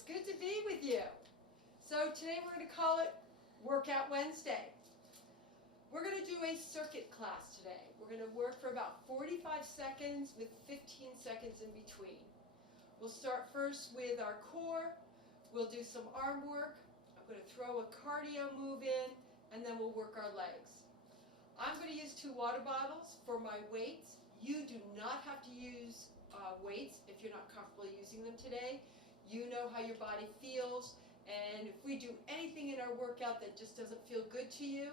It's good to be with you. So today we're going to call it Workout Wednesday. We're going to do a circuit class today. We're going to work for about 45 seconds with 15 seconds in between. We'll start first with our core. We'll do some arm work. I'm going to throw a cardio move in, and then we'll work our legs. I'm going to use 2 water bottles for my weights. You do not have to use weights if you're not comfortable using them today. You know how your body feels, and if we do anything in our workout that just doesn't feel good to you,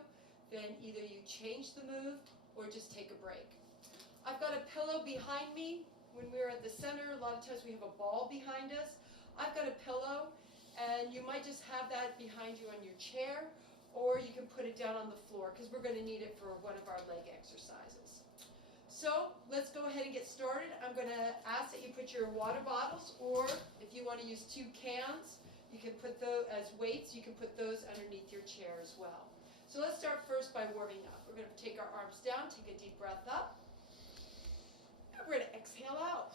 then either you change the move or just take a break. I've got a pillow behind me. When we're at the center, a lot of times we have a ball behind us. I've got a pillow, and you might just have that behind you on your chair, or you can put it down on the floor because we're going to need it for one of our leg exercises. So let's go ahead and get started. I'm going to ask that you put your water bottles, or if you want to use 2 cans, you can put those as weights. You can put those underneath your chair as well. So let's start first by warming up. We're going to take our arms down, take a deep breath up, and we're going to exhale out.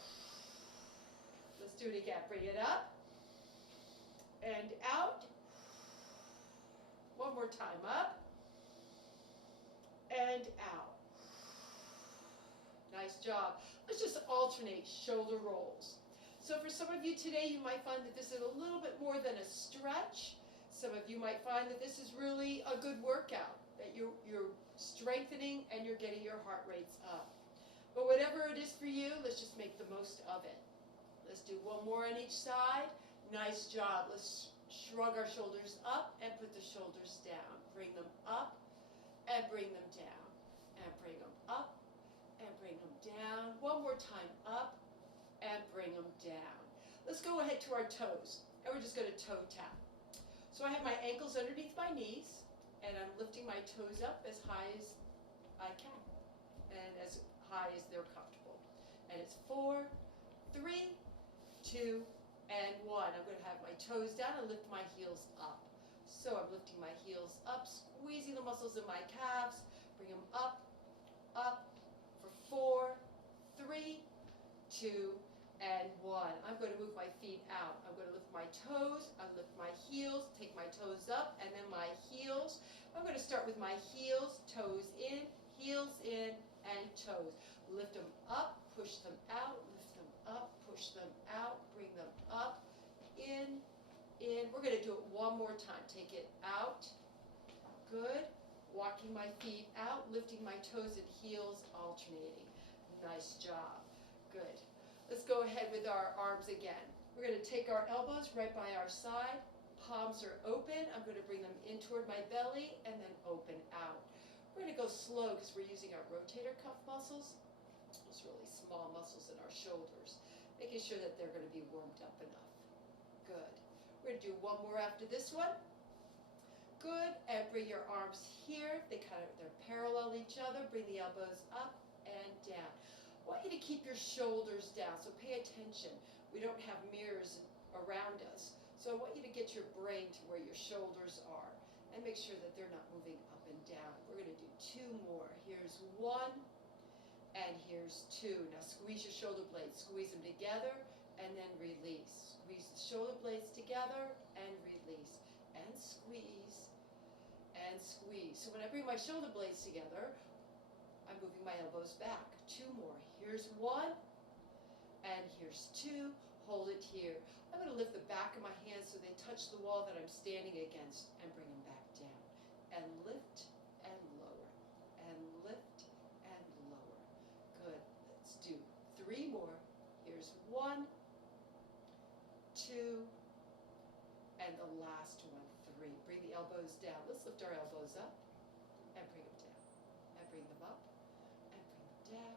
Let's do it again. Bring it up and out. One more time, up and out. Nice job. Let's just alternate shoulder rolls. So for some of you today, you might find that this is a little bit more than a stretch. Some of you might find that this is really a good workout, that you're strengthening and you're getting your heart rates up. But whatever it is for you, let's just make the most of it. Let's do one more on each side. Nice job. Let's shrug our shoulders up and put the shoulders down. Bring them up and bring them down. And bring them up and bring them down. One more time, up and bring them down. Let's go ahead to our toes, and we're just going to toe tap. So I have my ankles underneath my knees, and I'm lifting my toes up as high as I can, and as high as they're comfortable. And it's 4, 3, 2, and 1. I'm going to have my toes down and lift my heels up. So I'm lifting my heels up, squeezing the muscles in my calves, bring them up, for 4, 3, 2, and 1. I'm going to move my feet out. I'm going to lift my toes, I lift my heels, take my toes up, and then my heels. I'm going to start with my heels, toes in, and toes. Lift them up, push them out, lift them up, push them out, bring them up, in. We're going to do it one more time. Take it out. Good. Walking my feet out, lifting my toes and heels, alternating. Nice job. Good. Let's go ahead with our arms again. We're going to take our elbows right by our side. Palms are open. I'm going to bring them in toward my belly and then open out. We're going to go slow because we're using our rotator cuff muscles, those really small muscles in our shoulders, making sure that they're going to be warmed up enough. Good. We're going to do one more after this one. Good, and bring your arms here. They're parallel each other. Bring the elbows up and down. I want you to keep your shoulders down, so pay attention. We don't have mirrors around us, so I want you to get your brain to where your shoulders are and make sure that they're not moving up and down. We're going to do 2 more. Here's 1, and here's 2. Now squeeze your shoulder blades. Squeeze them together, and then release. Squeeze the shoulder blades together, and release. And squeeze, and squeeze. So when I bring my shoulder blades together, I'm moving my elbows back. 2 more. Here's 1, and here's 2. Hold it here. I'm going to lift the back of my hands so they touch the wall that I'm standing against and bring them back down. And lift and lower, and lift and lower. Good. Let's do 3 more. Here's 1, 2, and the last one, 3. Bring the elbows down. Let's lift our elbows up and bring them down. And bring them up and bring them down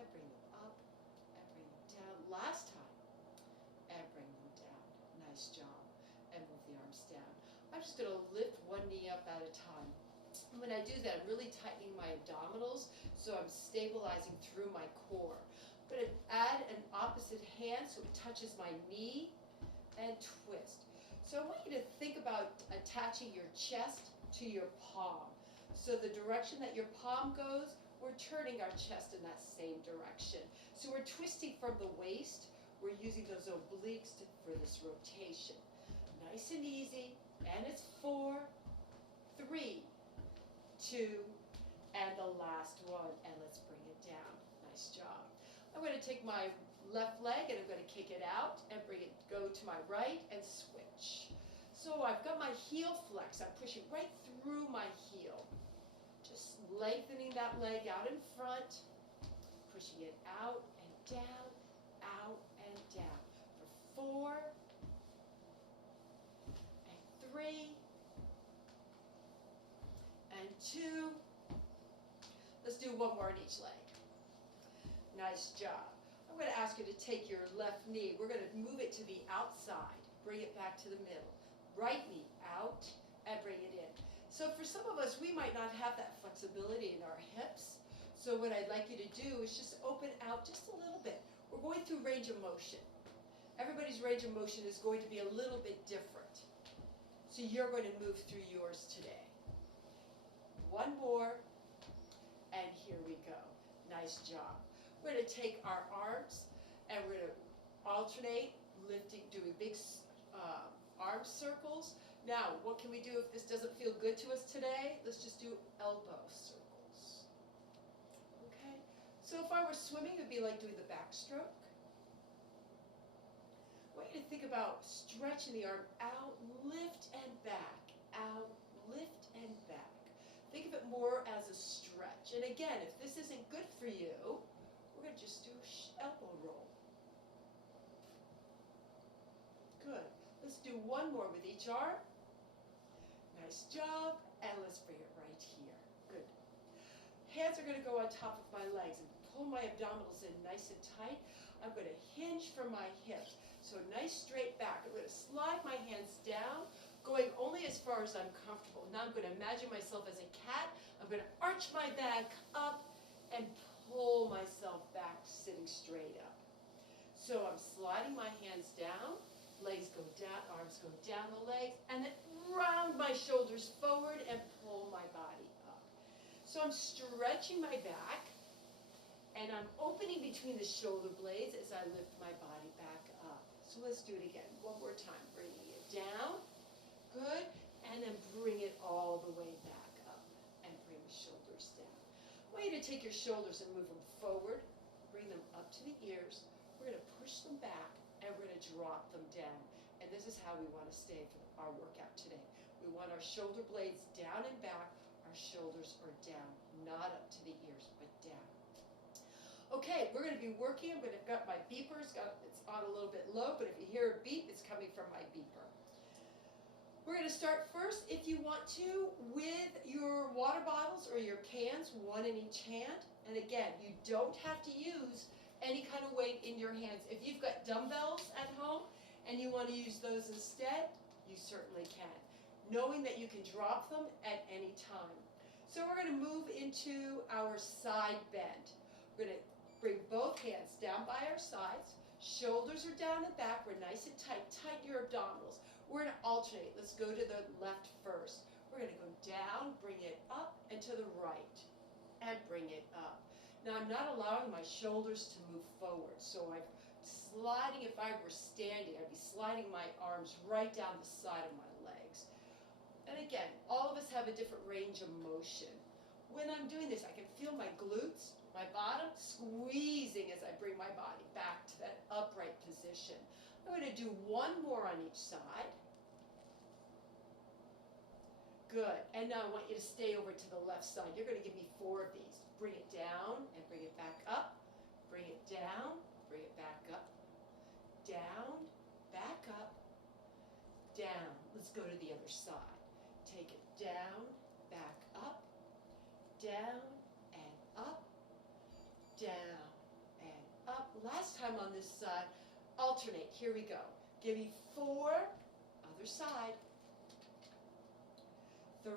and bring them up and bring them down. Last time. And bring them down. Nice job. And move the arms down. I'm just going to lift one knee up at a time. And when I do that, I'm really tightening my abdominals, so I'm stabilizing through my core. I'm going to add an opposite hand so it touches my knee and twist. So I want you to think about attaching your chest to your palm. So the direction that your palm goes, we're turning our chest in that same direction. So we're twisting from the waist. we're using those obliques for this rotation. Nice and easy, and it's 4, 3, 2, and the last one, and let's bring it down. Nice job. I'm going to take my left leg and I'm going to kick it out and go to my right and switch. So I've got my heel flex. I'm pushing right through my heel. Just lengthening that leg out in front, pushing it out and down, out and down. For 4 and 3 and 2. Let's do one more on each leg. Nice job. I'm going to ask you to take your left knee. We're going to move it to the outside. Bring it back to the middle. Right knee out and bring it in. So for some of us, we might not have that flexibility in our hips. So what I'd like you to do is just open out just a little bit. We're going through range of motion. Everybody's range of motion is going to be a little bit different. So you're going to move through yours today. One more, and here we go. Nice job. We're going to take our arms, and we're going to alternate, lifting, doing big arm circles. Now, what can we do if this doesn't feel good to us today? Let's just do elbow circles. Okay? So if I were swimming, it would be like doing the backstroke. I want you to think about stretching the arm out, lift and back, out, lift and back. Think of it more as a stretch. And again, if this isn't good for you, we're going to just do elbow roll. Good. Let's do one more with each arm. Nice job. And let's bring it right here. Good. Hands are going to go on top of my legs and pull my abdominals in nice and tight. I'm going to hinge from my hips. So nice straight back. I'm going to slide my hands down, going only as far as I'm comfortable. Now I'm going to imagine myself as a cat. I'm going to arch my back up and pull myself back, sitting straight up. So I'm sliding my hands down, legs go down, arms go down the legs, and then round my shoulders forward and pull my body up. So I'm stretching my back, and I'm opening between the shoulder blades as I lift my body back up. So let's do it again. One more time. Bringing it down. Good. And then bring it all the way back up. And bring the shoulders down. I want you to take your shoulders and move them forward. Bring them up to the ears. We're going to push them back. And we're going to drop them down. And this is how we want to stay for our workout today. We want our shoulder blades down and back. Our shoulders are down. Not up to the ears, but down. Okay, we're going to be working. I've got my beepers. It's on a little bit low, but if you hear a beep, it's coming from my beeper. We're going to start first, if you want to, with your water bottles or your cans, one in each hand. And again, you don't have to use any kind of weight in your hands. If you've got dumbbells at home and you want to use those instead, you certainly can, knowing that you can drop them at any time. So we're going to move into our side bend. We're going to bring both hands down by our sides. Shoulders are down and back. We're nice and tight. Tighten your abdominals. We're going to alternate. Let's go to the left first. We're going to go down, bring it up, and to the right, and bring it up. Now, I'm not allowing my shoulders to move forward, so I'm sliding. If I were standing, I'd be sliding my arms right down the side of my legs. And again, all of us have a different range of motion. When I'm doing this, I can feel my glutes, my bottom squeezing as I bring my body back to that upright position. I'm going to do one more on each side. Good. And now I want you to stay over to the left side. You're going to give me 4 of these. Bring it down and bring it back up. Bring it down, bring it back up. Down, back up, down. Let's go to the other side. Take it down, back up, down, and up, down, and up. Last time on this side, alternate. Here we go. Give me 4, other side.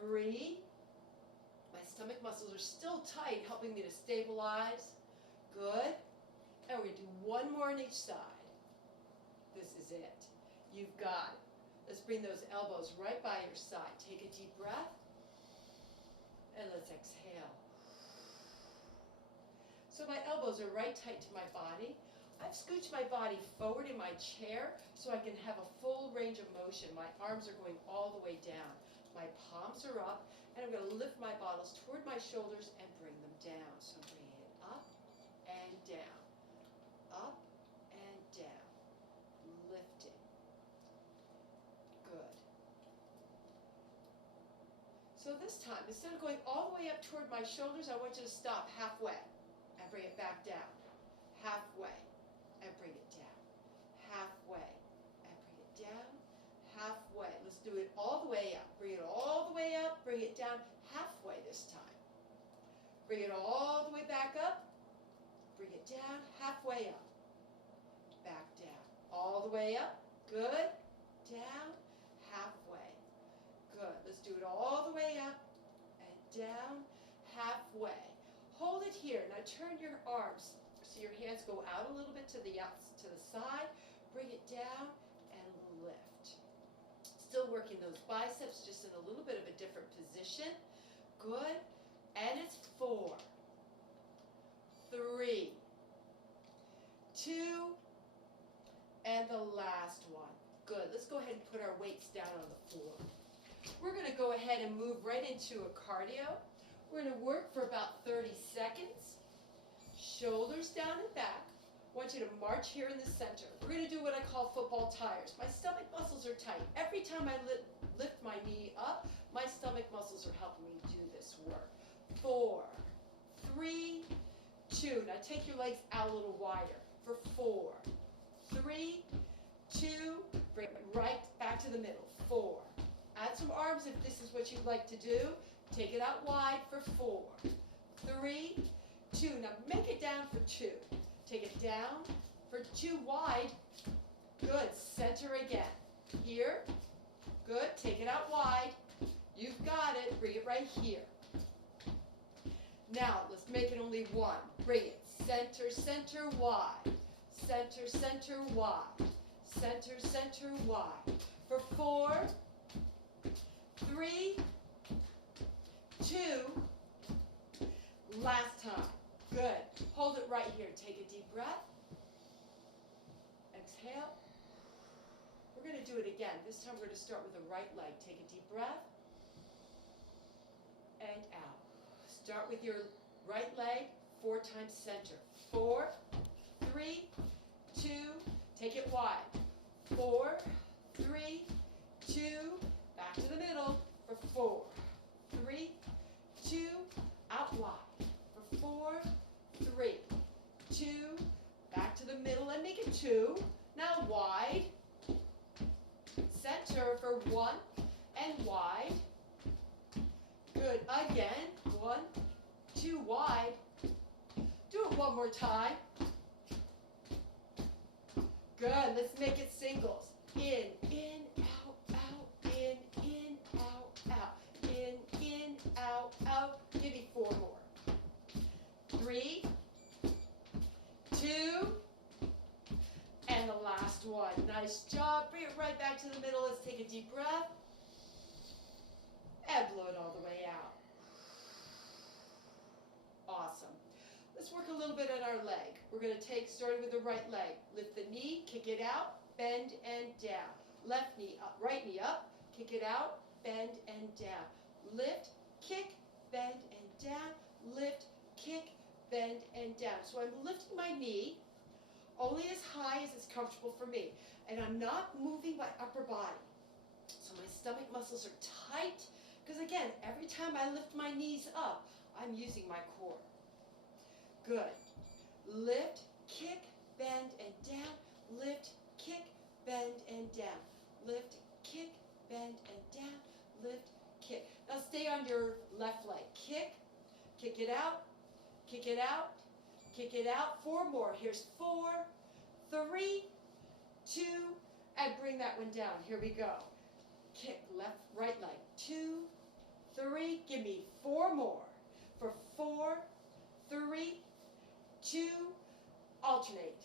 3. My stomach muscles are still tight, helping me to stabilize. Good. And we're going to do one more on each side. This is it. You've got it. Let's bring those elbows right by your side. Take a deep breath. And let's exhale. So my elbows are right tight to my body. I've scooched my body forward in my chair so I can have a full range of motion. My arms are going all the way down. My palms are up, and I'm going to lift my bottles toward my shoulders and bring them down. So bring it up and down, up and down, lifting. Good. So this time, instead of going all the way up toward my shoulders, I want you to stop halfway and bring it back down. Halfway and bring it down. Halfway and bring it down. Halfway. Let's do it all the way up. Bring it all the way up. Bring it down halfway this time. Bring it all the way back up. Bring it down halfway up. Back down. All the way up. Good. Down. Halfway. Good. Let's do it all the way up and down halfway. Hold it here. Now turn your arms so your hands go out a little bit to the side. Bring it down and lift. Still working those biceps, just in a little bit of a different position. Good. And it's 4, 3, 2, and the last one. Good. Let's go ahead and put our weights down on the floor. We're going to go ahead and move right into a cardio. We're going to work for about 30 seconds. Shoulders down and back. I want you to march here in the center. We're going to do what I call football tires. My stomach muscles are tight. Every time I lift my knee up, my stomach muscles are helping me do this work. 4, 3, 2. Now take your legs out a little wider for 4, 3, 2. Bring it right back to the middle. 4. Add some arms if this is what you'd like to do. Take it out wide for 4, 3, 2. Now make it down for 2. Take it down for 2 wide. Good. Center again. Here. Good. Take it out wide. You've got it. Bring it right here. Now let's make it only 1. Bring it. Center, center, wide. Center, center, wide. Center, center, wide. For 4, 3, 2. Last time. Good. Hold it right here. Take a deep breath. Exhale. We're going to do it again. This time we're going to start with the right leg. Take a deep breath. And out. Start with your right leg. 4 times center. 4, 3, 2. Take it wide. 4, 3, 2. Back to the middle for 4, 3, 2. Out wide. For 4, 3, 2. Back to the middle and make it 2. Now wide. Center for 1 and wide. Good. Again. 1, 2 wide. Do it one more time. Good. Let's make it singles. In, out, out, in, out, out. In, out. Give me 4 more. 3, 2, and the last one. Nice job. Bring it right back to the middle. Let's take a deep breath. And blow it all the way out. Awesome. Let's work a little bit on our leg. We're going to take, starting with the right leg. Lift the knee, kick it out, bend and down. Left knee up, right knee up, kick it out, bend and down. Lift, kick, bend and down. Lift, kick, bend and down. So I'm lifting my knee only as high as it's comfortable for me. And I'm not moving my upper body. So my stomach muscles are tight. Because again, every time I lift my knees up, I'm using my core. Good. Lift, kick, bend and down. Lift, kick, bend and down. Lift, kick, bend and down. Lift, kick. Now stay on your left leg. Kick, kick it out, kick it out, kick it out. 4 more. Here's 4, 3, 2, and bring that one down. Here we go. Kick, left, right leg. 2, 3, give me 4 more. For 4, 3, 2, alternate.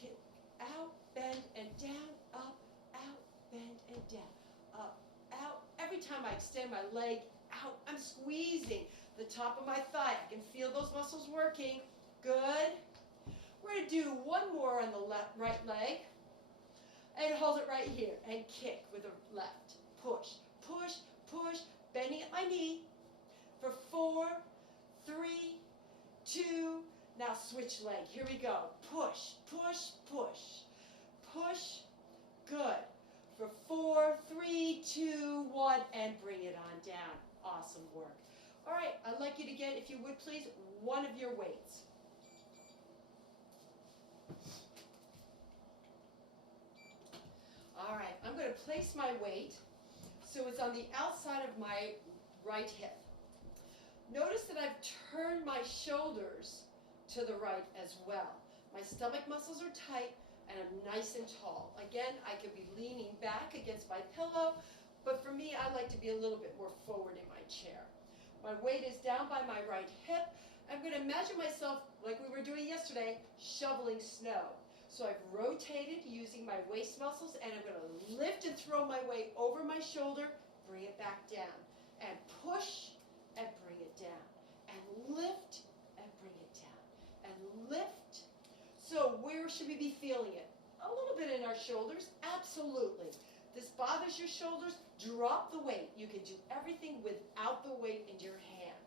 Kick out, bend and down, up, out, bend and down, up, out. Every time I extend my leg out, I'm squeezing the top of my thigh. I can feel those muscles working. Good. We're going to do one more on the right leg. And hold it right here. And kick with the left. Push, push, push. Bending at my knee. For 4, 3, 2. Now switch leg. Here we go. Push, push, push. Push. Good. For 4, 3, 2, 1. And bring it on down. Awesome work. All right. I'd like you to get, if you would please, one of your weights. All right, I'm going to place my weight so it's on the outside of my right hip. Notice that I've turned my shoulders to the right as well. My stomach muscles are tight and I'm nice and tall. Again, I could be leaning back against my pillow, but for me, I like to be a little bit more forward in my chair. My weight is down by my right hip. I'm going to imagine myself, like we were doing yesterday, shoveling snow. So I've rotated using my waist muscles, and I'm going to lift and throw my weight over my shoulder, bring it back down, and push and bring it down, and lift and bring it down, and lift. So where should we be feeling it? A little bit in our shoulders, absolutely. This bothers your shoulders, drop the weight. You can do everything without the weight in your hand.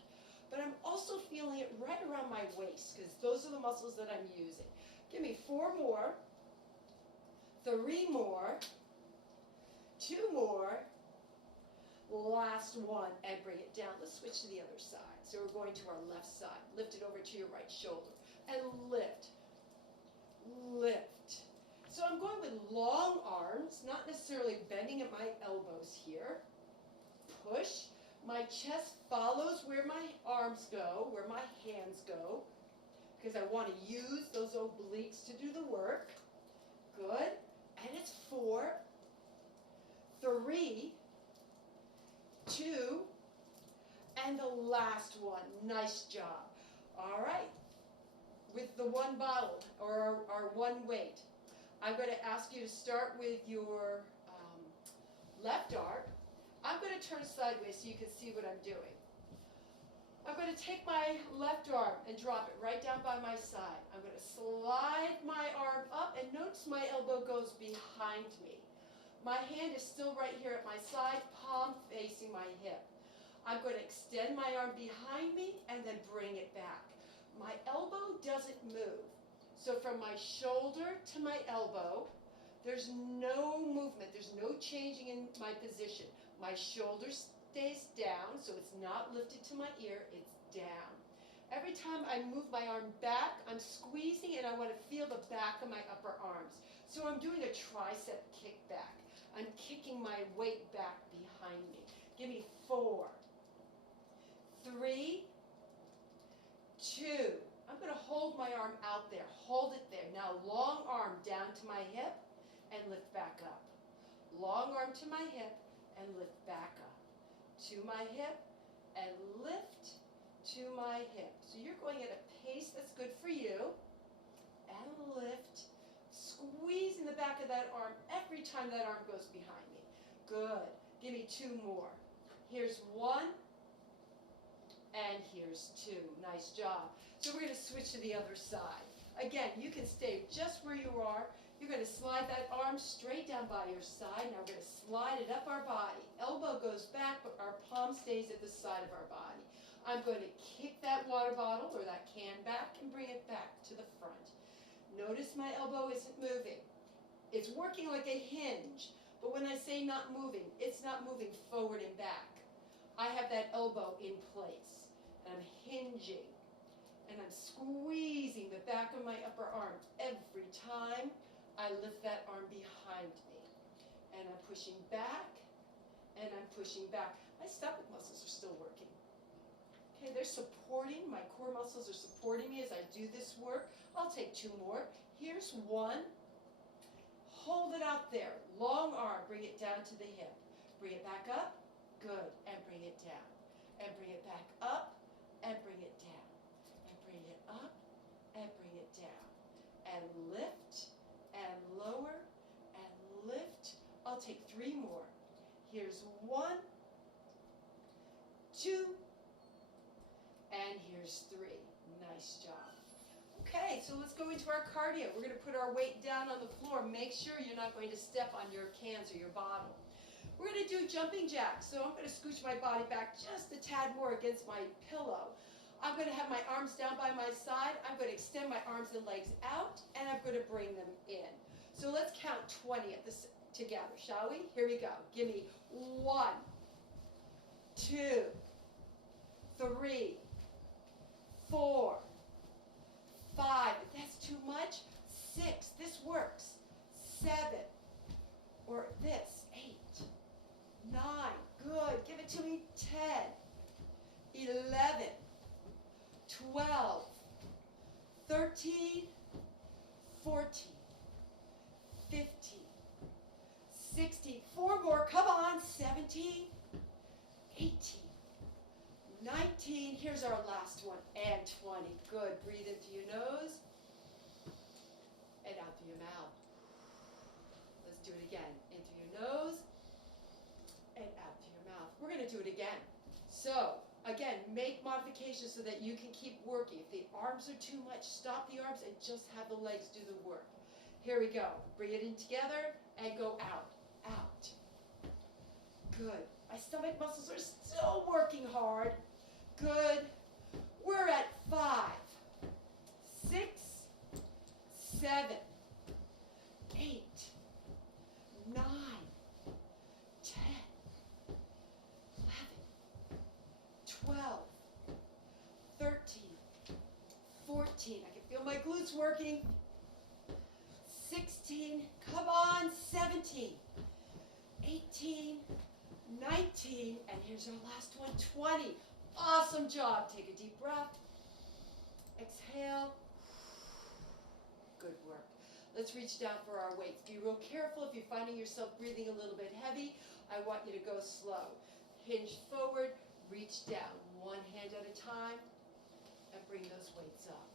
But I'm also feeling it right around my waist, because those are the muscles that I'm using. Give me 4 more, 3 more, 2 more, last one, and bring it down. Let's switch to the other side. So we're going to our left side. Lift it over to your right shoulder, and lift, lift. So I'm going with long arms, not necessarily bending at my elbows here. Push. My chest follows where my arms go, where my hands go, because I want to use those obliques to do the work. Good. And it's 4, 3, 2, and the last one. Nice job. All right. With the one bottle, or our one weight, I'm going to ask you to start with your left arm. I'm going to turn sideways so you can see what I'm doing. I'm going to take my left arm and drop it right down by my side. I'm going to slide my arm up, and notice my elbow goes behind me. My hand is still right here at my side, palm facing my hip. I'm going to extend my arm behind me and then bring it back. My elbow doesn't move. So from my shoulder to my elbow, there's no movement. There's no changing in my position. My shoulder stays down, so it's not lifted to my ear, it's down. Every time I move my arm back, I'm squeezing and I want to feel the back of my upper arms. So I'm doing a tricep kick back. I'm kicking my weight back behind me. Give me 4, 3, 2. I'm going to hold my arm out there. Hold it there. Now long arm down to my hip and lift back up. Long arm to my hip and lift back up. To my hip and lift to my hip. So you're going at a pace that's good for you. And lift. Squeeze in the back of that arm every time that arm goes behind me. Good. Give me 2 more. Here's 1. And here's 2. Nice job. So we're going to switch to the other side. Again, you can stay just where you are. You're going to slide that arm straight down by your side. Now we're going to slide it up our body. Elbow goes back, but our palm stays at the side of our body. I'm going to kick that water bottle or that can back and bring it back to the front. Notice my elbow isn't moving. It's working like a hinge, but when I say not moving, it's not moving forward and back. I have that elbow in place, and I'm hinging, and I'm squeezing the back of my upper arm every time I lift that arm behind me. And I'm pushing back, and I'm pushing back. My stomach muscles are still working. Okay, they're supporting, my core muscles are supporting me as I do this work. I'll take 2 more. Here's 1. Hold it out there. Long arm, bring it down to the hip. Bring it back up. Good. And bring it down. And bring it back up. And bring it down. And bring it up. And bring it down. And lift. And lower. And lift. I'll take 3 more. Here's 1. 2. And here's 3. Nice job. Okay, so let's go into our cardio. We're going to put our weight down on the floor. Make sure you're not going to step on your cans or your bottle. We're going to do jumping jacks. So I'm going to scooch my body back just a tad more against my pillow. I'm going to have my arms down by my side. I'm going to extend my arms and legs out, and I'm going to bring them in. So let's count 20 at this together, shall we? Here we go. Give me 1, 2, 3, 4, 5. If that's too much, 6. This works. 7. Or this. 8. 9. Good. Give it to me. 10. 11. 12. 13. 14. 15. 16. 4 more. Come on. 17. 18. 19, here's our last one, and 20. Good, breathe into your nose, and out through your mouth. Let's do it again. In through your nose, and out through your mouth. We're going to do it again. So, again, make modifications so that you can keep working. If the arms are too much, stop the arms and just have the legs do the work. Here we go. Bring it in together, and go out, out. Good. My stomach muscles are still working hard. Good. We're at 5, 6, 7, 8, 9, 10, 11, 12, 13, 14. I can feel my glutes working. 16. Come on. 17, 18, 19, and here's our last one, 20. Awesome job. Take a deep breath. Exhale. Good work. Let's reach down for our weights. Be real careful if you're finding yourself breathing a little bit heavy. I want you to go slow. Hinge forward, reach down. One hand at a time, and bring those weights up.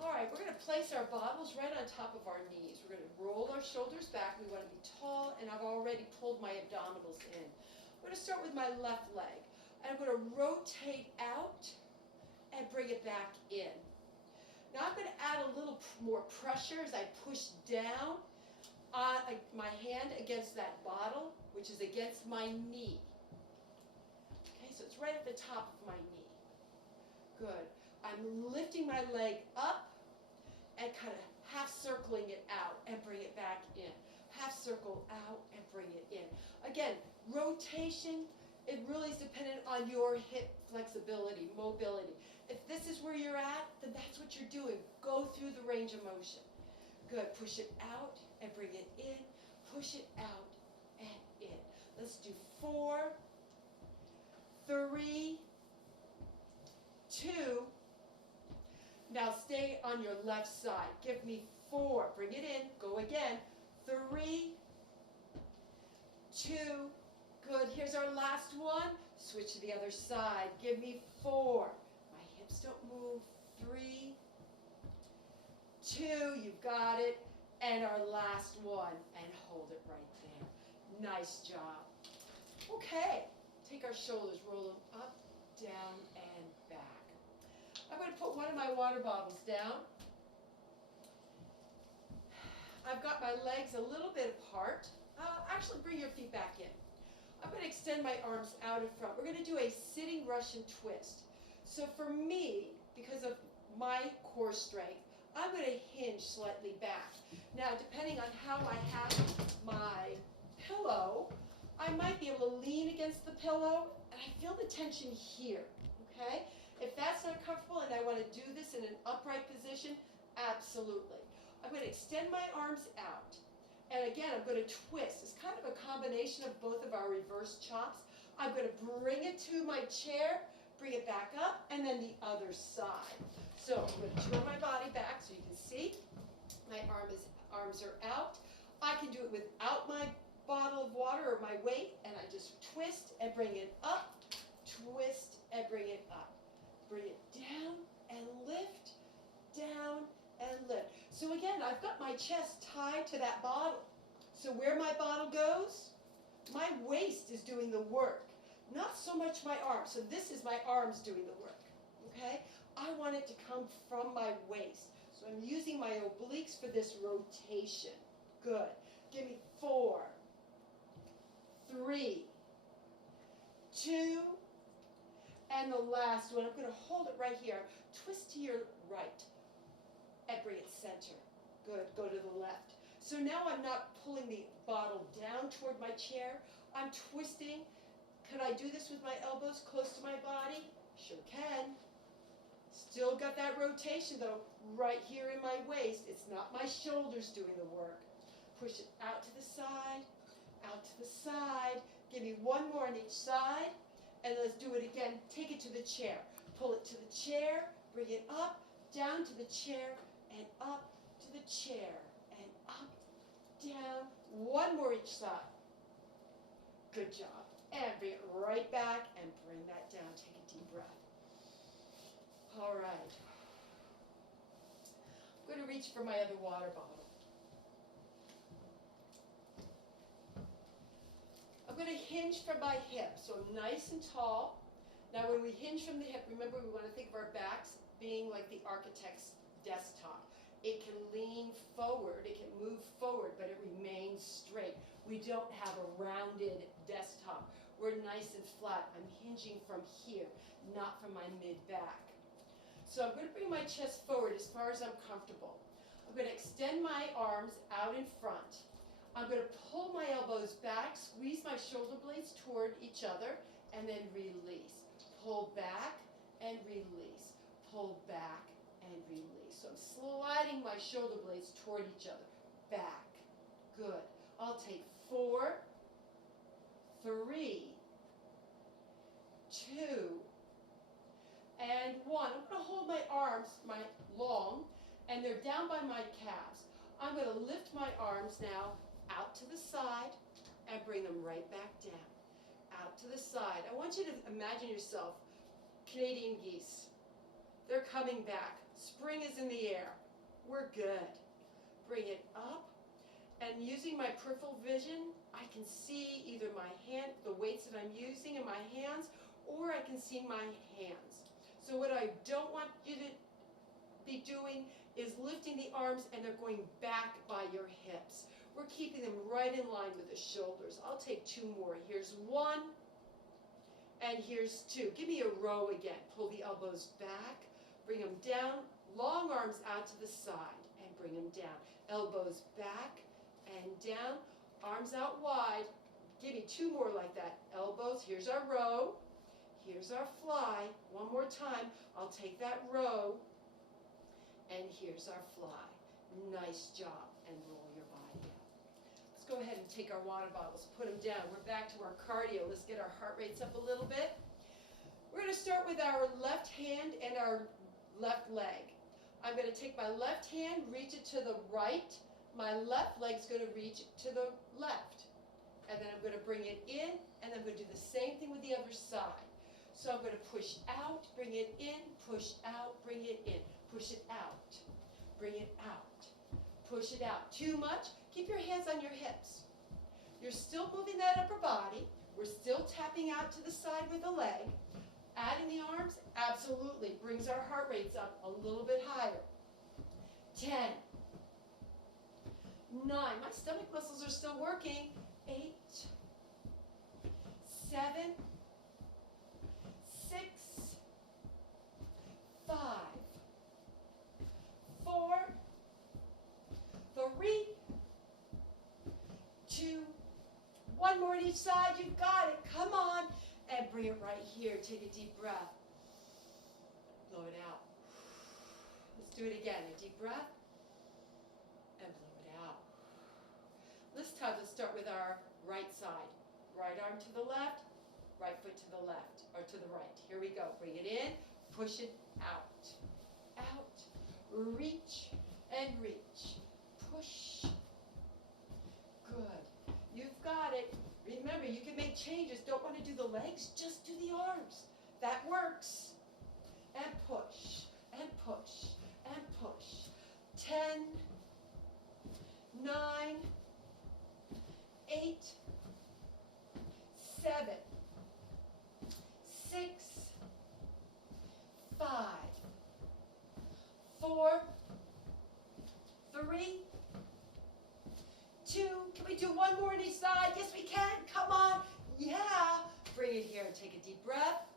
All right, we're going to place our bottles right on top of our knees. We're going to roll our shoulders back. We want to be tall, and I've already pulled my abdominals in. I'm going to start with my left leg. And I'm going to rotate out and bring it back in. Now I'm going to add a little more pressure as I push down my hand against that bottle, which is against my knee. Okay, so it's right at the top of my knee. Good. I'm lifting my leg up and kind of half circling it out and bring it back in. Half circle out and bring it in. Again, rotation. It really is dependent on your hip flexibility, mobility. If this is where you're at, then that's what you're doing. Go through the range of motion. Good. Push it out and bring it in. Push it out and in. Let's do 4, 3, 2. Now stay on your left side. Give me 4. Bring it in. Go again. 3, 2. Good. Here's our last one. Switch to the other side. Give me 4. My hips don't move. 3, 2. You've got it. And our last one. And hold it right there. Nice job. Okay. Take our shoulders. Roll them up, down, and back. I'm going to put one of my water bottles down. I've got my legs a little bit apart. Actually, bring your feet back in. I'm going to extend my arms out in front. We're going to do a sitting Russian twist. So for me, because of my core strength, I'm going to hinge slightly back. Now, depending on how I have my pillow, I might be able to lean against the pillow, and I feel the tension here, okay? If that's not comfortable and I want to do this in an upright position, absolutely. I'm going to extend my arms out. And again, I'm going to twist. It's kind of a combination of both of our reverse chops. I'm going to bring it to my chair, bring it back up, and then the other side. So I'm going to turn my body back so you can see. My arms are out. I can do it without my bottle of water or my weight, and I just twist and bring it up, twist and bring it up. Bring it down and lift, down and lift. So again, I've got my chest tied to that bottle. So where my bottle goes, my waist is doing the work, not so much my arms. So this is my arms doing the work, okay? I want it to come from my waist. So I'm using my obliques for this rotation. Good. Give me 4, 3, 2, and the last one. I'm going to hold it right here. Twist to your right and bring it center. Good. Go to the left. So now I'm not pulling the bottle down toward my chair. I'm twisting. Could I do this with my elbows close to my body? Sure can. Still got that rotation though, right here in my waist. It's not my shoulders doing the work. Push it out to the side, out to the side. Give me one more on each side, and let's do it again. Take it to the chair. Pull it to the chair, bring it up, down to the chair, and up to the chair, and up, down. One more each side. Good job. And bring it right back, and bring that down. Take a deep breath. All right. I'm going to reach for my other water bottle. I'm going to hinge from my hip, so I'm nice and tall. Now when we hinge from the hip, remember we want to think of our backs being like the architect's desktop. It can lean forward, it can move forward, but it remains straight. We don't have a rounded desktop. We're nice and flat. I'm hinging from here, not from my mid-back. So I'm going to bring my chest forward as far as I'm comfortable. I'm going to extend my arms out in front. I'm going to pull my elbows back, squeeze my shoulder blades toward each other, and then release. Pull back and release. Pull back and release. So I'm sliding my shoulder blades toward each other. Back. Good. I'll take 4, 3, 2, and 1. I'm going to hold my arms, long, and they're down by my calves. I'm going to lift my arms now out to the side and bring them right back down. Out to the side. I want you to imagine yourself Canadian geese. They're coming back. Spring is in the air. We're good. Bring it up, and using my peripheral vision, I can see either my hand, the weights that I'm using in my hands, or I can see my hands. So what I don't want you to be doing is lifting the arms and they're going back by your hips. We're keeping them right in line with the shoulders. I'll take 2 more. Here's 1, and here's 2. Give me a row again. Pull the elbows back, bring them down, long arms out to the side, and bring them down. Elbows back and down, arms out wide. Give me 2 more like that. Elbows, here's our row, here's our fly. One more time. I'll take that row, and here's our fly. Nice job, and roll your body out. Let's go ahead and take our water bottles, put them down. We're back to our cardio. Let's get our heart rates up a little bit. We're going to start with our left hand and our left leg. I'm going to take my left hand, reach it to the right. My left leg's going to reach to the left. And then I'm going to bring it in, and I'm going to do the same thing with the other side. So I'm going to push out, bring it in, push out, bring it in. Push it out, bring it out, push it out. Too much? Keep your hands on your hips. You're still moving that upper body. We're still tapping out to the side with the leg. Adding the arms, absolutely, brings our heart rates up a little bit higher. 10, 9, my stomach muscles are still working. 8, 7, 6, 5, 4, 3, 2, 1 more on each side. You've got it. Come on. And bring it right here. Take a deep breath. Blow it out. Let's do it again. A deep breath. And blow it out. This time, let's start with our right side. Right arm to the left. Right foot to the left. Or to the right. Here we go. Bring it in. Push it out. Out. Reach and reach. Push. Good. You've got it. Remember, you can make changes. Don't want to do the legs, just do the arms. That works. And push, and push, and push. 10, 9, 8, 7, 6, 5, 2. Can we do one more on each side? Yes, we can. Come on. Yeah. Bring it here. Take a deep breath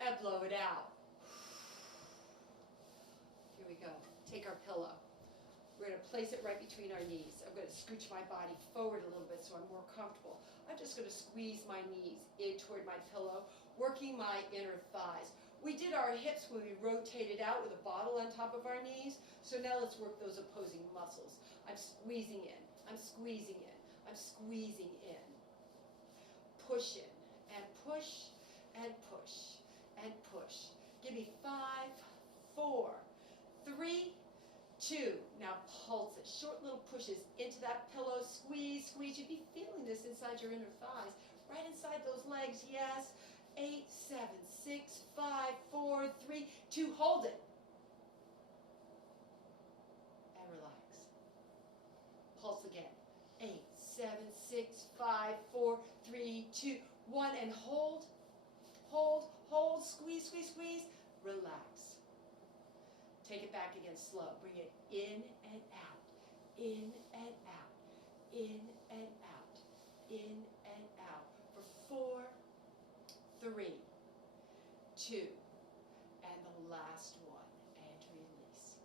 and blow it out. Here we go. Take our pillow. We're going to place it right between our knees. I'm going to scooch my body forward a little bit so I'm more comfortable. I'm just going to squeeze my knees in toward my pillow, working my inner thighs. We did our hips when we rotated out with a bottle on top of our knees. So now let's work those opposing muscles. I'm squeezing in. I'm squeezing in. I'm squeezing in. Push in and push and push and push. Give me 5, 4, 3, 2. Now pulse it. Short little pushes into that pillow. Squeeze, squeeze. You'd be feeling this inside your inner thighs. Right inside those legs. Yes. 8, 7, 6, 5, 4, 3, 2. Hold it. And relax. Pulse again. 8, 7, 6, 5, 4, 3, 2, 1. And hold. Hold. Hold. Squeeze, squeeze, squeeze. Relax. Take it back again slow. Bring it in and out, in and out, in and out, in and out. For 4, 3, 2, and the last one, and release.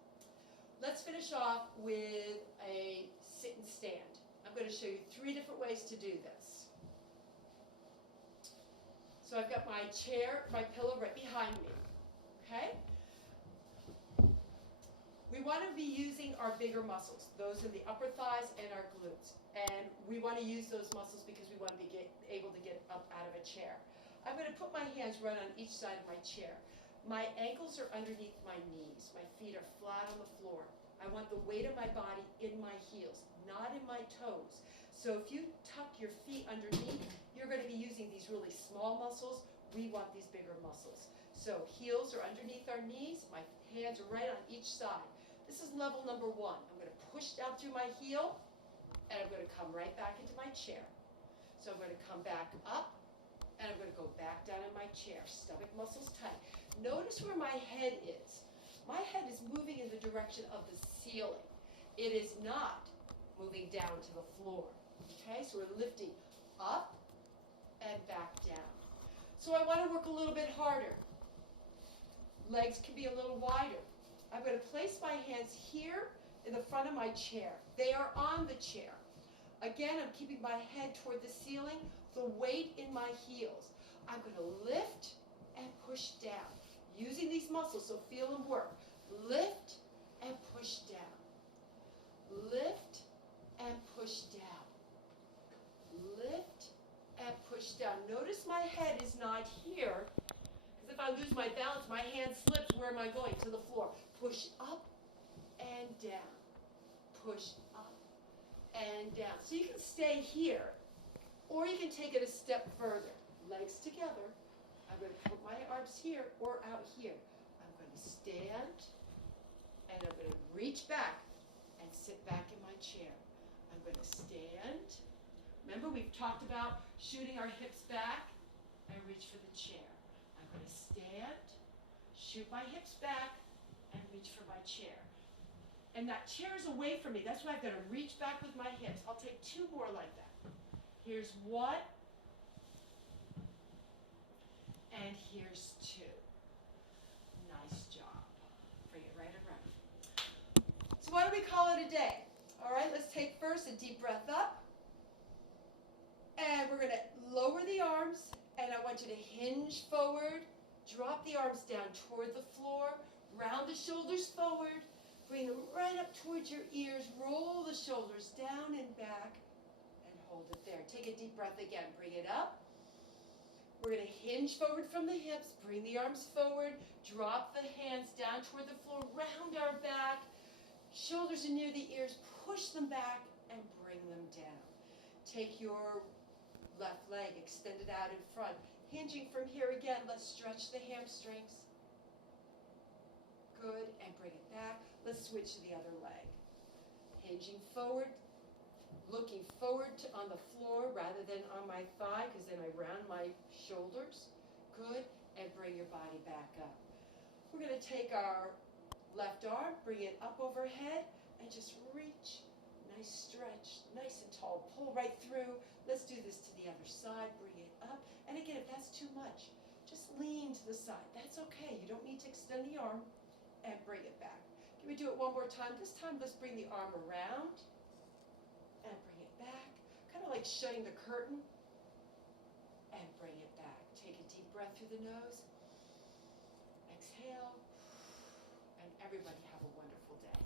Let's finish off with a sit and stand. I'm going to show you 3 different ways to do this. So I've got my chair, my pillow right behind me, okay? We want to be using our bigger muscles, those in the upper thighs and our glutes. And we want to use those muscles because we want to be able to get up out of a chair. I'm going to put my hands right on each side of my chair. My ankles are underneath my knees. My feet are flat on the floor. I want the weight of my body in my heels, not in my toes. So if you tuck your feet underneath, you're going to be using these really small muscles. We want these bigger muscles. So heels are underneath our knees. My hands are right on each side. This is level number 1. I'm going to push down through my heel, and I'm going to come right back into my chair. So I'm going to come back up, and I'm going to go back down in my chair. Stomach muscles tight. Notice where my head is. My head is moving in the direction of the ceiling. It is not moving down to the floor. Okay, so we're lifting up and back down. So I want to work a little bit harder. Legs can be a little wider. I'm going to place my hands here in the front of my chair. They are on the chair. Again, I'm keeping my head toward the ceiling, the weight in my heels. I'm going to lift and push down, using these muscles, so feel them work. Lift and push down. Lift and push down. Lift and push down. Notice my head is not here. If I lose my balance, my hand slips. Where am I going? To the floor. Push up and down. Push up and down. So you can stay here, or you can take it a step further. Legs together. I'm going to put my arms here or out here. I'm going to stand, and I'm going to reach back and sit back in my chair. I'm going to stand. Remember, we've talked about shooting our hips back and reach for the chair. I'm going to stand, shoot my hips back, and reach for my chair. And that chair is away from me. That's why I've got to reach back with my hips. I'll take 2 more like that. Here's 1, and here's 2. Nice job. Bring it right around. So what do we call it a day? All right, let's take first a deep breath up. And we're going to lower the arms. And I want you to hinge forward, drop the arms down toward the floor, round the shoulders forward, bring them right up towards your ears, roll the shoulders down and back, and hold it there. Take a deep breath again, bring it up. We're going to hinge forward from the hips, bring the arms forward, drop the hands down toward the floor, round our back, shoulders are near the ears, push them back, and bring them down. Take your left leg, extend it out in front. Hinging from here again, let's stretch the hamstrings. Good, and bring it back. Let's switch to the other leg. Hinging forward, looking forward on the floor rather than on my thigh, because then I round my shoulders. Good, and bring your body back up. We're going to take our left arm, bring it up overhead, and just reach Nice stretch, nice and tall. Pull right through. Let's do this to the other side. Bring it up. And again, if that's too much, just lean to the side. That's okay. You don't need to extend the arm. And bring it back. Can we do it one more time? This time, let's bring the arm around and bring it back. Kind of like shutting the curtain. And bring it back. Take a deep breath through the nose. Exhale. And everybody have a wonderful day.